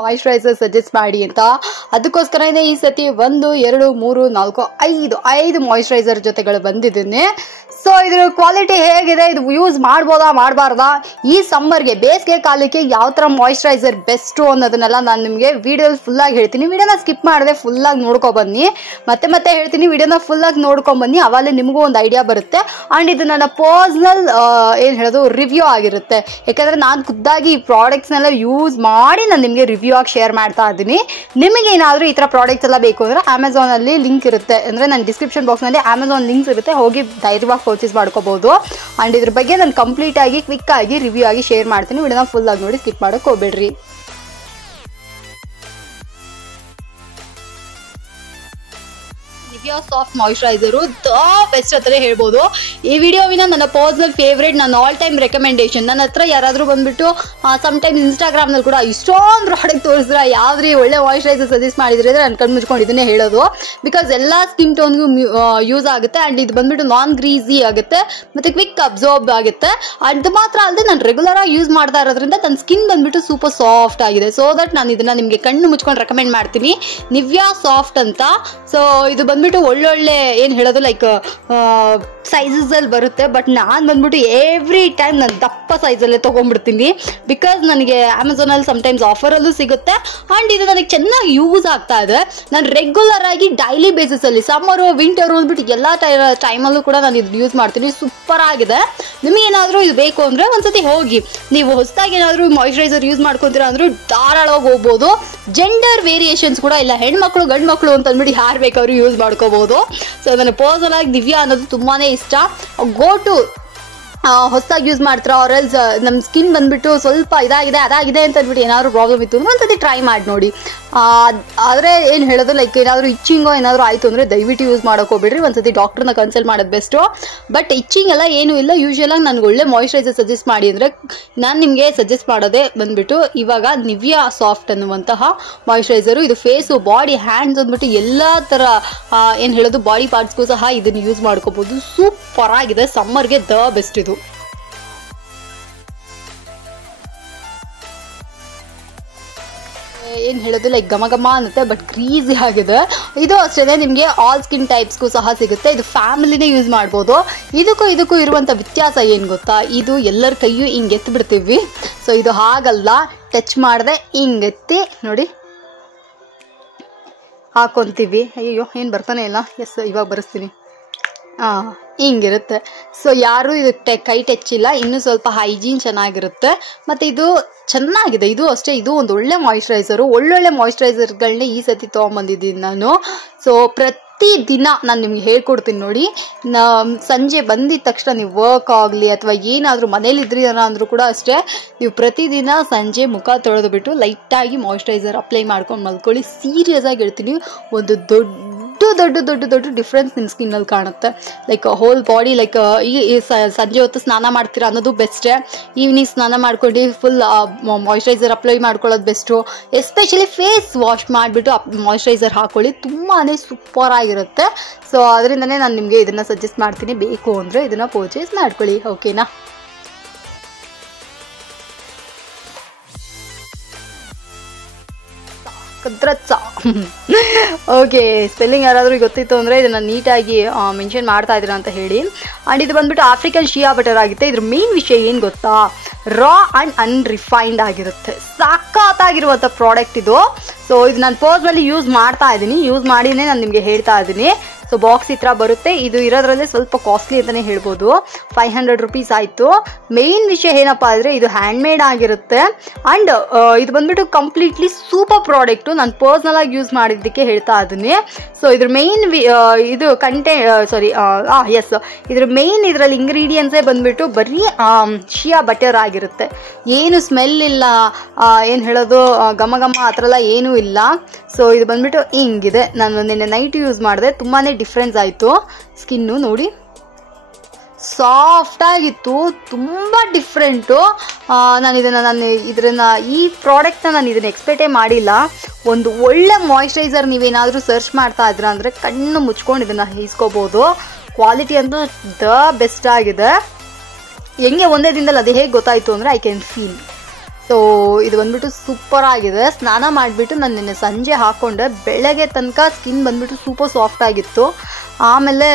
Moisturiser suggest ಮಾಡಿ ಅಂತ. ಅದಕ್ಕೋಸ್ಕರನೇ ಈ ಸತಿ 1 2 3 4 5 ಮಾಯಿಶ್ಚರೈಸರ್ ಜೊತೆಗಳು ಬಂದಿದ್ದೀನಿ. ಸೊ ಇದ್ರ ಕ್ವಾಲಿಟಿ ಹೇಗಿದೆ, ಇದು ಯೂಸ್ ಮಾಡ್ಬೋದಾ ಮಾಡಬಾರ್ದಾ, ಈ ಸಮ್ಮರ್ಗೆ ಬೇಸಿಗೆ ಕಾಲಕ್ಕೆ ಯಾವ ಥರ ಮಾಯಿಶ್ಚರೈಸರ್ ಬೆಸ್ಟು ಅನ್ನೋದನ್ನೆಲ್ಲ ನಾನು ನಿಮಗೆ ವಿಡಿಯೋಲಿ ಫುಲ್ಲಾಗಿ ಹೇಳ್ತೀನಿ. ವಿಡಿಯೋನ ಸ್ಕಿಪ್ ಮಾಡದೆ ಫುಲ್ಲಾಗಿ ನೋಡ್ಕೊಬನ್ನಿ. ಮತ್ತೆ ಹೇಳ್ತೀನಿ, ವಿಡಿಯೋನ ಫುಲ್ಲಾಗಿ ನೋಡ್ಕೊಂಬನ್ನಿ, ಅವಾಗಲೇ ನಿಮಗೂ ಒಂದು ಐಡಿಯಾ ಬರುತ್ತೆ. ಆ್ಯಂಡ್ ಇದು ನನ್ನ ಪರ್ಸ್ನಲ್ ಏನು ಹೇಳೋದು ರಿವ್ಯೂ ಆಗಿರುತ್ತೆ. ಯಾಕಂದರೆ ನಾನು ಖುದ್ದಾಗಿ ಈ ಪ್ರಾಡಕ್ಟ್ಸ್ನೆಲ್ಲ ಯೂಸ್ ಮಾಡಿ ನಾನು ನಿಮಗೆ ರಿವ್ಯೂ ಆಗಿ ಶೇರ್ ಮಾಡ್ತಾ ಇದ್ದೀನಿ. ನಿಮಗೆ ಏನಾದರೂ ಈ ಥರ ಪ್ರಾಡಕ್ಟ್ಸ್ ಎಲ್ಲ ಬೇಕು ಅಂದರೆ ಅಮೆಝಾನಲ್ಲಿ ಲಿಂಕ್ ಇರುತ್ತೆ, ಅಂದರೆ ನನ್ನ ಡಿಸ್ಕ್ರಿಪ್ಷನ್ ಬಾಕ್ಸ್ನಲ್ಲಿ ಅಮೆಝಾನ್ ಲಿಂಕ್ಸ್ ಇರುತ್ತೆ, ಹೋಗಿ ಧೈರ್ಯವಾಗಿ ಪರ್ಚೇಸ್ ಮಾಡ್ಕೋಬಹುದು. ಆ್ಯಂಡ್ ಇದ್ರ ಬಗ್ಗೆ ನಾನು ಕಂಪ್ಲೀಟ್ ಆಗಿ ಕ್ವಿಕ್ ಆಗಿ ರಿವ್ಯೂ ಆಗಿ ಶೇರ್ ಮಾಡ್ತೀನಿ. ವಿಡಿಯೋನ ಫುಲ್ ಆಗಿ ನೋಡಿ, ಸ್ಕಿಪ್ ಮಾಡೋಕೆ ಹೋಗ್ಬೇಡ್ರಿ. Nivea soft moisturiser the best ಅಂತಲೇ ಹೇಳ್ಬೋದು. ಈ ವಿಡಿಯೋವಿನ ನನ್ನ ಪರ್ಸನಲ್ ಫೇವ್ರೇಟ್, ನನ್ನ ಆಲ್ ಟೈಮ್ ರೆಕಮೆಂಡೇಶನ್. ನನ್ನ ಹತ್ರ ಯಾರಾದರೂ ಬಂದುಬಿಟ್ಟು ಸಮ್ಟೈಮ್ಸ್ ಇನ್ಸ್ಟಾಗ್ರಾಮ್ನಲ್ಲಿ ಕೂಡ ಇಷ್ಟೊಂದು ಪ್ರಾಡಕ್ಟ್ ತೋರಿಸಿದ್ರೆ ಯಾವ್ದ್ರಿ ಒಳ್ಳೆ ಮಾಯಿಶ್ಚರೈಸರ್ ಸಜೆಸ್ಟ್ ಮಾಡಿದ್ರೆ ಅಂದರೆ ನಾನು ಕಣ್ಣು ಮುಚ್ಕೊಂಡು ಇದನ್ನೇ ಹೇಳೋದು. ಬಿಕಾಸ್ ಎಲ್ಲ ಸ್ಕಿನ್ ಟೋನ್ಗೂ ಯೂಸ್ ಆಗುತ್ತೆ. ಆ್ಯಂಡ್ ಇದು ಬಂದುಬಿಟ್ಟು ನಾನ್ ಗ್ರೀಸಿ ಆಗುತ್ತೆ ಮತ್ತು ಕ್ವಿಕ್ ಅಬ್ಸಾರ್ಬ್ ಆಗುತ್ತೆ. ಅದು ಮಾತ್ರ ಅಲ್ಲದೆ ನಾನು ರೆಗ್ಯುಲರಾಗಿ ಯೂಸ್ ಮಾಡ್ತಾ ಇರೋದ್ರಿಂದ ನನ್ನ ಸ್ಕಿನ್ ಬಂದುಬಿಟ್ಟು ಸೂಪರ್ ಸಾಫ್ಟ್ ಆಗಿದೆ. ಸೊ ದಟ್ ನಾನು ಇದನ್ನು ನಿಮಗೆ ಕಣ್ಣು ಮುಚ್ಕೊಂಡು ರೆಕಮೆಂಡ್ ಮಾಡ್ತೀನಿ. ನಿವಿಯಾ ಸಾಫ್ಟ್ ಅಂತ. ಸೊ ಇದು ಬಂದುಬಿಟ್ಟು ಒಳ್ಳೊಳ್ಳೆ ಏನು ಹೇಳೋದು ಲೈಕ್ ಸೈಜಸಲ್ಲಿ ಬರುತ್ತೆ. ಬಟ್ ನಾನು ಬಂದ್ಬಿಟ್ಟು ಎವ್ರಿ ಟೈಮ್ ನಾನು ದಪ್ಪ ಸೈಜಲ್ಲೇ ತೊಗೊಂಡ್ಬಿಡ್ತೀನಿ. ಬಿಕಾಸ್ ನನಗೆ ಅಮೆಝಾನಲ್ಲಿ ಸಮ್ಟೈಮ್ಸ್ ಆಫರಲ್ಲೂ ಸಿಗುತ್ತೆ. ಆ್ಯಂಡ್ ಇದು ನನಗೆ ಚೆನ್ನಾಗಿ ಯೂಸ್ ಆಗ್ತಾ ಇದೆ. ನಾನು ರೆಗ್ಯುಲರ್ ಆಗಿ ಡೈಲಿ ಬೇಸಿಸಲ್ಲಿ ಸಮ್ಮರು ವಿಂಟರು ಅಂದ್ಬಿಟ್ಟು ಎಲ್ಲ ಟೈಮಲ್ಲೂ ಕೂಡ ನಾನು ಇದು ಯೂಸ್ ಮಾಡ್ತೀನಿ. ಸೂಪರ್ ಆಗಿದೆ. ನಿಮಗೇನಾದರೂ ಇದು ಬೇಕು ಅಂದರೆ ಒಂದ್ಸತಿ ಹೋಗಿ, ನೀವು ಹೊಸದಾಗಿ ಏನಾದರೂ ಮಾಯಿಶ್ಚರೈಸರ್ ಯೂಸ್ ಮಾಡ್ಕೊತೀರಾ ಅಂದರೂ ಧಾರಾಳವಾಗಿ ಹೋಗ್ಬೋದು. ಜೆಂಡರ್ ವೇರಿಯೇಷನ್ಸ್ ಕೂಡ ಇಲ್ಲ, ಹೆಣ್ಮಕ್ಳು ಗಂಡು ಮಕ್ಕಳು ಅಂತ ಅಂದ್ಬಿಟ್ಟು ಯಾರು ಬೇಕಾದ್ರೂ ಯೂಸ್ ಮಾಡ್ಕೋಬಹುದು. ಸೊ ನನ್ನ ಪರ್ಸನಲ್ ಆಗಿ ನಿವಿಯಾ ಅನ್ನೋದು ತುಂಬಾ ಇಷ್ಟ. ಗೋ ಟು ಹೊಸದಾಗಿ ಯೂಸ್ ಮಾಡ್ತೀರಾ ಆರೆಲ್ಸ್ ನಮ್ಮ ಸ್ಕಿನ್ ಬಂದುಬಿಟ್ಟು ಸ್ವಲ್ಪ ಅದಾಗಿದೆ ಅಂತ ಅಂದ್ಬಿಟ್ಟು ಏನಾದರೂ ಪ್ರಾಬ್ಲಮ್ ಇತ್ತು ಅಂದರೆ ಒಂದ್ಸತಿ ಟ್ರೈ ಮಾಡಿ ನೋಡಿ. ಆದರೆ ಏನು ಹೇಳೋದು ಲೈಕ್ ಏನಾದರೂ ಇಚ್ಚಿಂಗೋ ಏನಾದರೂ ಆಯಿತು ಅಂದರೆ ದಯವಿಟ್ಟು ಯೂಸ್ ಮಾಡೋಕೆ ಹೋಗ್ಬಿಡ್ರಿ. ಒಂದ್ಸತಿ ಡಾಕ್ಟ್ರನ್ನ ಕನ್ಸಲ್ಟ್ ಮಾಡೋದು ಬೆಸ್ಟು. ಬಟ್ ಇಚ್ಚಿಂಗ್ ಎಲ್ಲ ಏನೂ ಇಲ್ಲ. ಯೂಶ್ವಲಾಗಿ ನನಗೆ ಒಳ್ಳೆ ಮಾಯಿಶ್ಚರೈಸರ್ ಸಜೆಸ್ಟ್ ಮಾಡಿ ಅಂದರೆ ನಾನು ನಿಮಗೆ ಸಜೆಸ್ಟ್ ಮಾಡೋದೇ ಬಂದುಬಿಟ್ಟು ಇವಾಗ ನಿವಿಯಾ ಸಾಫ್ಟ್ ಅನ್ನುವಂತಹ ಮಾಯಿಶ್ಚರೈಸರು. ಇದು ಫೇಸು, ಬಾಡಿ, ಹ್ಯಾಂಡ್ಸ್ ಅಂದ್ಬಿಟ್ಟು ಎಲ್ಲ ಥರ ಏನು ಹೇಳೋದು ಬಾಡಿ ಪಾರ್ಟ್ಸ್ಗೂ ಸಹ ಇದನ್ನು ಯೂಸ್ ಮಾಡ್ಕೋಬೋದು. ಸೂಪರ್ ಆಗಿದೆ. ಸಮ್ಮರ್ಗೆ ದ ಬೆಸ್ಟ್ ಇದು. ಏನು ಹೇಳೋದು ಲೈಕ್ ಘಮ ಅನ್ನುತ್ತೆ, ಬಟ್ ಕ್ರೀಸಿ ಆಗಿದೆ. ಇದು ಅಷ್ಟೇ ನಿಮಗೆ ಆಲ್ ಸ್ಕಿನ್ ಟೈಪ್ಸ್ಗೂ ಸಹ ಸಿಗುತ್ತೆ. ಇದು ಫ್ಯಾಮಿಲಿನೇ ಯೂಸ್ ಮಾಡ್ಬೋದು. ಇದಕ್ಕೂ ಇರುವಂಥ ವ್ಯತ್ಯಾಸ ಏನು ಗೊತ್ತಾ, ಇದು ಎಲ್ಲರ ಕೈಯೂ ಹಿಂಗೆ ಎತ್ತಿ ಬಿಡ್ತೀವಿ. ಸೊ ಇದು ಹಾಗಲ್ಲ, ಟಚ್ ಮಾಡಿದೆ ಹಿಂಗೆತ್ತಿ ನೋಡಿ ಹಾಕೊತೀವಿ. ಅಯ್ಯೋ ಏನು ಬರ್ತಾನೆ ಇಲ್ಲ. ಎಸ್ ಇವಾಗ ಬರೆಸ್ತೀನಿ. ಹಿಂಗಿರುತ್ತೆ. ಸೊ ಯಾರೂ ಇದಕ್ಕೆ ಕೈ ಟಚ್ ಇಲ್ಲ. ಇನ್ನೂ ಸ್ವಲ್ಪ ಹೈಜೀನ್ ಚೆನ್ನಾಗಿರುತ್ತೆ. ಮತ್ತು ಇದು ಚೆನ್ನಾಗಿದೆ. ಇದು ಅಷ್ಟೇ, ಇದು ಒಂದು ಒಳ್ಳೆ ಮಾಯಿಶ್ಚರೈಸರು. ಒಳ್ಳೊಳ್ಳೆ ಮಾಯಿಶ್ಚರೈಸರ್ಗಳನ್ನೇ ಈ ಸತಿ ತೊಗೊಂಬಂದಿದ್ದೀನಿ ನಾನು. ಸೊ ಪ್ರತಿದಿನ ನಾನು ನಿಮ್ಗೆ ಹೇಳ್ಕೊಡ್ತೀನಿ ನೋಡಿ. ಸಂಜೆ ಬಂದಿದ ತಕ್ಷಣ ನೀವು ವರ್ಕ್ ಆಗಲಿ ಅಥವಾ ಏನಾದರೂ ಮನೇಲಿದ್ರಿ ಅಂದರೂ ಕೂಡ ಅಷ್ಟೇ, ನೀವು ಪ್ರತಿದಿನ ಸಂಜೆ ಮುಖ ತೊಳೆದು ಬಿಟ್ಟು ಲೈಟಾಗಿ ಮಾಯಿಶ್ಚರೈಸರ್ ಅಪ್ಲೈ ಮಾಡ್ಕೊಂಡು ಮಲ್ಕೊಳ್ಳಿ. ಸೀರಿಯಸ್ ಆಗಿ ಹೇಳ್ತೀನಿ, ಒಂದು ದೊಡ್ಡ ಡಿಫ್ರೆನ್ಸ್ ನಿಮ್ಮ ಸ್ಕಿನ್ನಲ್ಲಿ ಕಾಣುತ್ತೆ. ಲೈಕ್ ಹೋಲ್ ಬಾಡಿ ಲೈಕ್ ಈ ಸಂಜೆ ಹೊತ್ತು ಸ್ನಾನ ಮಾಡ್ತೀರಾ ಅನ್ನೋದು ಬೆಸ್ಟೇ. ಈವ್ನಿಂಗ್ ಸ್ನಾನ ಮಾಡ್ಕೊಂಡು ಫುಲ್ ಮಾಯಿಶ್ಚರೈಸರ್ ಅಪ್ಲೈ ಮಾಡ್ಕೊಳ್ಳೋದು ಬೆಸ್ಟು. ಎಸ್ಪೆಷಲಿ ಫೇಸ್ ವಾಶ್ ಮಾಡಿಬಿಟ್ಟು ಮಾಯಿಶ್ಚರೈಸರ್ ಹಾಕೊಳ್ಳಿ, ತುಂಬಾ ಸೂಪರ್ ಆಗಿರುತ್ತೆ. ಸೊ ಅದರಿಂದನೇ ನಾನು ನಿಮಗೆ ಇದನ್ನು ಸಜೆಸ್ಟ್ ಮಾಡ್ತೀನಿ. ಬೇಕು ಅಂದರೆ ಇದನ್ನು ಪರ್ಚೇಸ್ ಮಾಡ್ಕೊಳ್ಳಿ. ಓಕೆನಾ? ಓಕೆ, ಸ್ಪೆಲ್ಲಿಂಗ್ ಯಾರಾದರೂ ಗೊತ್ತಿತ್ತು ಅಂದರೆ ಇದನ್ನು ನೀಟಾಗಿ ಮೆನ್ಷನ್ ಮಾಡ್ತಾ ಇದ್ದೀರಾ ಅಂತ ಹೇಳಿ. ಆ್ಯಂಡ್ ಇದು ಬಂದುಬಿಟ್ಟು ಆಫ್ರಿಕನ್ ಶಿಯಾ ಬಟರ್ ಆಗುತ್ತೆ. ಇದ್ರ ಮೇನ್ ವಿಷಯ ಏನು ಗೊತ್ತಾ, ರಾ ಆ್ಯಂಡ್ ಅನ್ರಿಫೈನ್ಡ್ ಆಗಿರುತ್ತೆ. ಸಖತ್ತಾಗಿರುವಂಥ ಪ್ರಾಡಕ್ಟ್ ಇದು. ಸೊ ಇದು ನಾನು ಪರ್ಸ್ನಲಿ ಯೂಸ್ ಮಾಡ್ತಾ ಇದ್ದೀನಿ. ಯೂಸ್ ಮಾಡಿನೇ ನಾನು ನಿಮಗೆ ಹೇಳ್ತಾ ಇದ್ದೀನಿ. ಸೊ ಬಾಕ್ಸ್ ಈ ಥರ ಬರುತ್ತೆ. ಇದು ಇರೋದ್ರಲ್ಲೇ ಸ್ವಲ್ಪ ಕಾಸ್ಟ್ಲಿ ಅಂತಲೇ ಹೇಳ್ಬೋದು. 500 ರೂಪೀಸ್ ಆಯಿತು. ಮೇನ್ ವಿಷಯ ಏನಪ್ಪ ಅಂದರೆ ಇದು ಹ್ಯಾಂಡ್ಮೇಡ್ ಆಗಿರುತ್ತೆ. ಆ್ಯಂಡ್ ಇದು ಬಂದುಬಿಟ್ಟು ಕಂಪ್ಲೀಟ್ಲಿ ಸೂಪರ್ ಪ್ರಾಡಕ್ಟು. ನಾನು ಪರ್ಸ್ನಲಾಗಿ ಯೂಸ್ ಮಾಡಿದ್ದಕ್ಕೆ ಹೇಳ್ತಾ ಇದ್ದೀನಿ. ಸೊ ಇದ್ರ ಮೇನ್ ಇದು ಇದ್ರ ಮೇನ್ ಇದರಲ್ಲಿ ಇಂಗ್ರೀಡಿಯೆಂಟ್ಸೇ ಬಂದುಬಿಟ್ಟು ಬರೀ ಶಿಯಾ ಬಟರ್ ಆಗಿರುತ್ತೆ. ಏನು ಸ್ಮೆಲ್ ಇಲ್ಲ, ಏನು ಹೇಳೋದು ಘಮ ಆ ಥರ ಎಲ್ಲ ಏನೂ ಇಲ್ಲ. ಸೊ ಇದು ಬಂದುಬಿಟ್ಟು ಹಿಂಗಿದೆ. ನಾನು ನಿನ್ನೆ ನೈಟ್ ಯೂಸ್ ಮಾಡಿದೆ, ತುಂಬಾ ಡಿಫ್ರೆನ್ಸ್ ಆಯಿತು. ಸ್ಕಿನ್ನು ನೋಡಿ ಸಾಫ್ಟ್ ಆಗಿತ್ತು, ತುಂಬ ಡಿಫ್ರೆಂಟು. ಈ ಪ್ರಾಡಕ್ಟ್ನ ನಾನು ಇದನ್ನು ಎಕ್ಸ್ಪೆಕ್ಟೇ ಮಾಡಿಲ್ಲ. ಒಂದು ಒಳ್ಳೆ ಮಾಯಿಶ್ಚರೈಸರ್ ನೀವೇನಾದರೂ ಸರ್ಚ್ ಮಾಡ್ತಾ ಇದ್ರ ಅಂದರೆ ಕಣ್ಣು ಮುಚ್ಕೊಂಡು ಇದನ್ನು ಇಸ್ಕೋಬೋದು. ಕ್ವಾಲಿಟಿ ಅಂತೂ ದ ಬೆಸ್ಟ್ ಆಗಿದೆ. ಹೆಂಗೆ ಒಂದೇ ದಿನದಲ್ಲಿ ಅದು ಹೇಗೆ ಗೊತ್ತಾಯಿತು ಅಂದರೆ ಐ ಕ್ಯಾನ್ ಫೀಲ್ ಸೊ ಇದು ಬಂದ್ಬಿಟ್ಟು ಸೂಪರ್ ಆಗಿದೆ. ಸ್ನಾನ ಮಾಡಿಬಿಟ್ಟು ನಾನು ನಿನ್ನೆ ಸಂಜೆ ಹಾಕ್ಕೊಂಡೆ, ಬೆಳಗ್ಗೆ ತನಕ ಸ್ಕಿನ್ ಬಂದ್ಬಿಟ್ಟು ಸೂಪರ್ ಸಾಫ್ಟ್ ಆಗಿತ್ತು. ಆಮೇಲೆ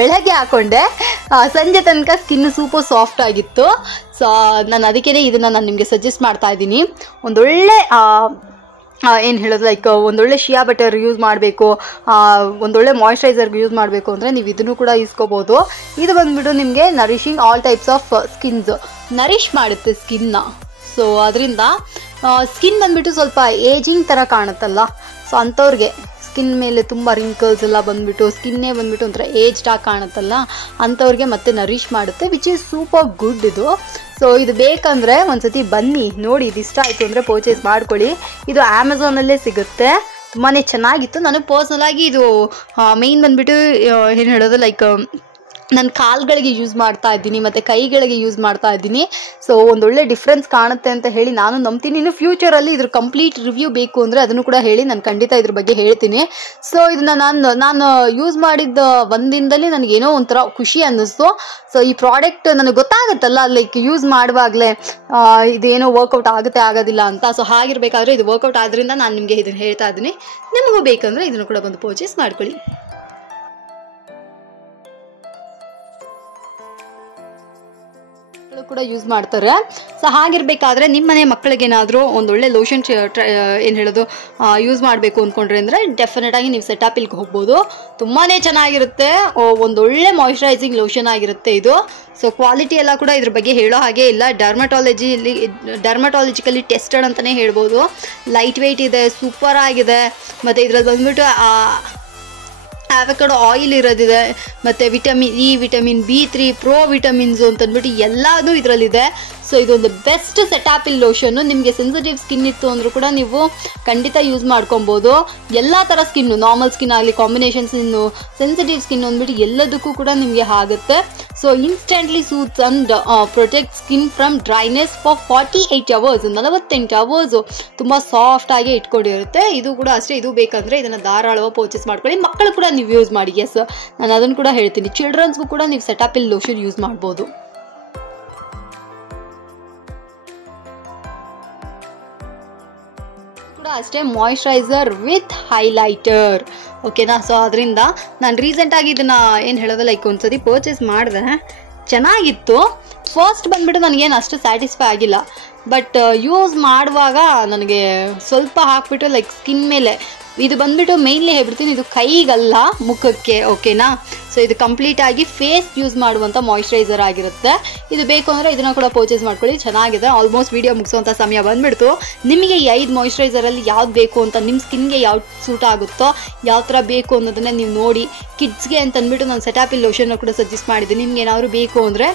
ಬೆಳಗ್ಗೆ ಹಾಕ್ಕೊಂಡೆ, ಸಂಜೆ ತನಕ ಸ್ಕಿನ್ ಸೂಪರ್ ಸಾಫ್ಟ್ ಆಗಿತ್ತು. ಸೊ ನಾನು ಅದಕ್ಕೇ ಇದನ್ನು ನಾನು ನಿಮಗೆ ಸಜೆಸ್ಟ್ ಮಾಡ್ತಾ ಇದ್ದೀನಿ. ಒಂದೊಳ್ಳೆ ಏನು ಹೇಳೋದು, ಲೈಕ್ ಒಂದೊಳ್ಳೆ ಶಿಯಾ ಬಟರ್ ಯೂಸ್ ಮಾಡಬೇಕು, ಒಂದೊಳ್ಳೆ ಮಾಯ್ಶ್ಚರೈಸರ್ಗೆ ಯೂಸ್ ಮಾಡಬೇಕು ಅಂದರೆ ನೀವು ಇದನ್ನು ಕೂಡ ಇಸ್ಕೋಬೋದು. ಇದು ಬಂದುಬಿಟ್ಟು ನಿಮಗೆ nourishing all types of skins nourish ಮಾಡುತ್ತೆ ಸ್ಕಿನ್ನ. ಸೊ ಅದರಿಂದ ಸ್ಕಿನ್ ಬಂದುಬಿಟ್ಟು ಸ್ವಲ್ಪ ಏಜಿಂಗ್ ಥರ ಕಾಣುತ್ತಲ್ಲ, ಸೊ ಅಂಥವ್ರಿಗೆ ಸ್ಕಿನ್ ಮೇಲೆ ತುಂಬ ರಿಂಕಲ್ಸ್ ಎಲ್ಲ ಬಂದುಬಿಟ್ಟು ಸ್ಕಿನ್ನೇ ಬಂದುಬಿಟ್ಟು ಒಂಥರ ಏಜ್ಡಾಗಿ ಕಾಣುತ್ತಲ್ಲ, ಅಂಥವ್ರಿಗೆ ಮತ್ತೆ ನರಿಶ್ ಮಾಡುತ್ತೆ, ವಿಚ್ ಈಸ್ ಸೂಪರ್ ಗುಡ್ ಇದು. ಸೊ ಇದು ಬೇಕಂದರೆ ಒಂದ್ಸತಿ ಬನ್ನಿ ನೋಡಿ, ಇದು ಇಷ್ಟ ಆಯಿತು ಅಂದರೆ ಪರ್ಚೇಸ್ ಮಾಡ್ಕೊಳ್ಳಿ. ಇದು ಅಮೆಝಾನಲ್ಲೇ ಸಿಗುತ್ತೆ, ತುಂಬಾ ಚೆನ್ನಾಗಿತ್ತು. ನನಗೆ ಪರ್ಸ್ನಲಾಗಿ ಇದು ಮೇಯ್ನ್ ಬಂದುಬಿಟ್ಟು ಏನು ಹೇಳೋದು, ಲೈಕ್ ನನ್ನ ಕಾಲುಗಳಿಗೆ ಯೂಸ್ ಮಾಡ್ತಾ ಇದ್ದೀನಿ ಮತ್ತು ಕೈಗಳಿಗೆ ಯೂಸ್ ಮಾಡ್ತಾ ಇದ್ದೀನಿ. ಸೊ ಒಂದೊಳ್ಳೆ ಡಿಫ್ರೆನ್ಸ್ ಕಾಣುತ್ತೆ ಅಂತ ಹೇಳಿ ನಾನು ನಂಬ್ತೀನಿ. ಇನ್ನು ಫ್ಯೂಚರಲ್ಲಿ ಇದ್ರ ಕಂಪ್ಲೀಟ್ ರಿವ್ಯೂ ಬೇಕು ಅಂದರೆ ಅದನ್ನು ಕೂಡ ಹೇಳಿ, ನಾನು ಖಂಡಿತ ಇದ್ರ ಬಗ್ಗೆ ಹೇಳ್ತೀನಿ. ಸೊ ಇದನ್ನು ನಾನು ಯೂಸ್ ಮಾಡಿದ್ದ ಒಂದಿನದಲ್ಲಿ ನನಗೇನೋ ಒಂಥರ ಖುಷಿ ಅನ್ನಿಸ್ತು. ಸೊ ಈ ಪ್ರಾಡಕ್ಟ್ ನನಗೆ ಗೊತ್ತಾಗುತ್ತಲ್ಲ, ಲೈಕ್ ಯೂಸ್ ಮಾಡುವಾಗಲೇ ಇದೇನೋ ವರ್ಕೌಟ್ ಆಗುತ್ತೆ ಆಗೋದಿಲ್ಲ ಅಂತ. ಸೊ ಹಾಗಿರಬೇಕಾದ್ರೆ ಇದು ವರ್ಕೌಟ್ ಆದ್ರಿಂದ ನಾನು ನಿಮಗೆ ಇದನ್ನು ಹೇಳ್ತಾ ಇದ್ದೀನಿ. ನಿಮಗೂ ಬೇಕಂದರೆ ಇದನ್ನು ಕೂಡ ಬಂದು ಪರ್ಚೇಸ್ ಮಾಡ್ಕೊಳ್ಳಿ. ಕೂಡ ಯೂಸ್ ಮಾಡ್ತಾರೆ. ಸೊ ಹಾಗಿರ್ಬೇಕಾದ್ರೆ ನಿಮ್ಮ ಮನೆ ಮಕ್ಕಳಿಗೇನಾದರೂ ಒಂದೊಳ್ಳೆ ಲೋಷನ್ ಏನು ಹೇಳೋದು ಯೂಸ್ ಮಾಡಬೇಕು ಅಂದ್ಕೊಂಡ್ರೆ ಅಂದರೆ ಡೆಫಿನೆಟ್ ಆಗಿ ನೀವು ಸೆಟಾಪಿಲ್ಗೆ ಹೋಗ್ಬೋದು. ತುಂಬಾ ಚೆನ್ನಾಗಿರುತ್ತೆ, ಒಂದೊಳ್ಳೆ ಮಾಯ್ಶ್ಚರೈಸಿಂಗ್ ಲೋಷನ್ ಆಗಿರುತ್ತೆ ಇದು. ಸೊ ಕ್ವಾಲಿಟಿ ಎಲ್ಲ ಕೂಡ ಇದ್ರ ಬಗ್ಗೆ ಹೇಳೋ ಹಾಗೆ ಇಲ್ಲ, ಡರ್ಮಟಾಲಜಿಕಲಿ ಟೆಸ್ಟೆಡ್ ಅಂತಲೇ ಹೇಳ್ಬೋದು. ಲೈಟ್ ವೆಯ್ಟ್ ಇದೆ, ಸೂಪರ್ ಆಗಿದೆ. ಮತ್ತು ಇದ್ರಲ್ಲಿ ಬಂದ್ಬಿಟ್ಟು ಆವಕಾಡೋ ಆಯಿಲ್ ಇರೋದಿದೆ, ಮತ್ತು vitamin E, vitamin B3, pro vitamins ಅಂತಂದ್ಬಿಟ್ಟು ಎಲ್ಲದೂ ಇದರಲ್ಲಿದೆ. ಸೊ ಇದೊಂದು ಬೆಸ್ಟ್ ಸೆಟಾಪಿಲ್ ಲೋಷನ್ನು. ನಿಮಗೆ ಸೆನ್ಸಿಟಿವ್ ಸ್ಕಿನ್ ಇತ್ತು ಅಂದರೂ ಕೂಡ ನೀವು ಖಂಡಿತ ಯೂಸ್ ಮಾಡ್ಕೊಬೋದು. ಎಲ್ಲ ಥರ ಸ್ಕಿನ್ನು, ನಾರ್ಮಲ್ ಸ್ಕಿನ್ ಆಗಲಿ, ಕಾಂಬಿನೇಷನ್ ಸ್ಕಿನ್ನು, ಸೆನ್ಸಿಟಿವ್ ಸ್ಕಿನ್ ಅಂದ್ಬಿಟ್ಟು ಎಲ್ಲದಕ್ಕೂ ಕೂಡ ನಿಮಗೆ ಆಗುತ್ತೆ. So instantly soothes and protect skin from dryness for 48 hours, 48 hours ತುಂಬ ಸಾಫ್ಟಾಗಿ ಇಟ್ಕೊಂಡಿರುತ್ತೆ. ಇದು ಕೂಡ ಅಷ್ಟೇ, ಇದು ಬೇಕಂದರೆ ಇದನ್ನು ಧಾರಾಳವಾಗಿ ಪರ್ಚೇಸ್ ಮಾಡ್ಕೊಳ್ಳಿ. ಮಕ್ಕಳು ಕೂಡ ನೀವು ಯೂಸ್ ಮಾಡಿ. ಎಸ್, ನಾನು ಅದನ್ನು ಕೂಡ ಹೇಳ್ತೀನಿ, ಚಿಲ್ಡ್ರನ್ಸ್ಗೂ ಕೂಡ ನೀವು ಸೆಟಾಪಿಲ್ ಲೋಷನ್ ಯೂಸ್ ಮಾಡ್ಬೋದು. ಕೂಡ ಅಷ್ಟೇ ಮಾಯ್ಶ್ಚರೈಸರ್ ವಿತ್ ಹೈಲೈಟರ್, ಓಕೆನಾ. ಸೊ ಅದರಿಂದ ನಾನು ರೀಸೆಂಟಾಗಿ ಇದನ್ನು ಏನು ಹೇಳೋದು, ಲೈಕ್ ಒಂದ್ಸತಿ ಪರ್ಚೇಸ್ ಮಾಡಿದೆ, ಚೆನ್ನಾಗಿತ್ತು. ಫಸ್ಟ್ ಬಂದುಬಿಟ್ಟು ನನಗೇನು ಅಷ್ಟು ಸ್ಯಾಟಿಸ್ಫೈ ಆಗಿಲ್ಲ, ಬಟ್ ಯೂಸ್ ಮಾಡುವಾಗ ನನಗೆ ಸ್ವಲ್ಪ ಹಾಕ್ಬಿಟ್ಟು ಲೈಕ್ ಸ್ಕಿನ್ ಮೇಲೆ ಇದು ಬಂದುಬಿಟ್ಟು ಮೇಯ್ನ್ಲಿ ಹೇಳ್ಬಿಡ್ತೀನಿ, ಇದು ಕೈಗಲ್ಲ ಮುಖಕ್ಕೆ, ಓಕೆನಾ. ಸೊ ಇದು ಕಂಪ್ಲೀಟಾಗಿ ಫೇಸ್ ಯೂಸ್ ಮಾಡುವಂಥ ಮಾಯ್ಶ್ಚರೈಸರ್ ಆಗಿರುತ್ತೆ. ಇದು ಬೇಕು ಅಂದರೆ ಇದನ್ನು ಕೂಡ ಪರ್ಚೇಸ್ ಮಾಡ್ಕೊಳ್ಳಿ, ಚೆನ್ನಾಗಿದೆ. ಆಲ್ಮೋಸ್ಟ್ ವೀಡಿಯೋ ಮುಗಿಸೋವಂಥ ಸಮಯ ಬಂದುಬಿಡ್ತು. ನಿಮಗೆ ಈ 5 ಮಾಯ್ಶ್ಚರೈಸರಲ್ಲಿ ಯಾವ್ದು ಬೇಕು ಅಂತ, ನಿಮ್ಮ ಸ್ಕಿನ್ಗೆ ಯಾವ್ದು ಸೂಟ್ ಆಗುತ್ತೋ, ಯಾವ ಥರ ಬೇಕು ಅನ್ನೋದನ್ನೇ ನೀವು ನೋಡಿ. ಕಿಡ್ಸ್ಗೆ ಅಂತಂದ್ಬಿಟ್ಟು ನಾನು ಸೆಟಾಪಿಲ್ ಲೋಷನ್ನ ಕೂಡ ಸಜೆಸ್ಟ್ ಮಾಡಿದ್ದೀನಿ. ನಿಮ್ಗೆ ಏನಾದ್ರು ಬೇಕು ಅಂದರೆ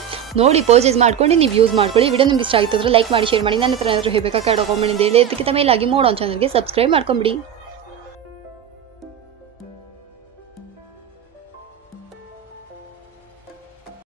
ನೋಡಿ ಪರ್ಚೇಸ್ ಮಾಡ್ಕೊಂಡು ನೀವು ಯೂಸ್ ಮಾಡ್ಕೊಳ್ಳಿ. ವಿಡಿಯೋ ನಿಮ್ಗೆ ಇಷ್ಟ ಆಗಿತ್ತು ಅಂದರೆ ಲೈಕ್ ಮಾಡಿ, ಶೇರ್ ಮಾಡಿ. ನನ್ನ ಹತ್ರ ಏನಾದರೂ ಹೇಳಬೇಕಾ ಕಾಮೆಂಟ್ ಹೇಳಿ. ಅದಕ್ಕಿಂತ ಮೇಲಾಗಿ ಮೋಡ್ ಆನ್ ಚಾನಲ್ಗೆ ಸಬ್ಸ್ಕ್ರೈಬ್ ಮಾಡ್ಕೊಂಬಿಡಿ.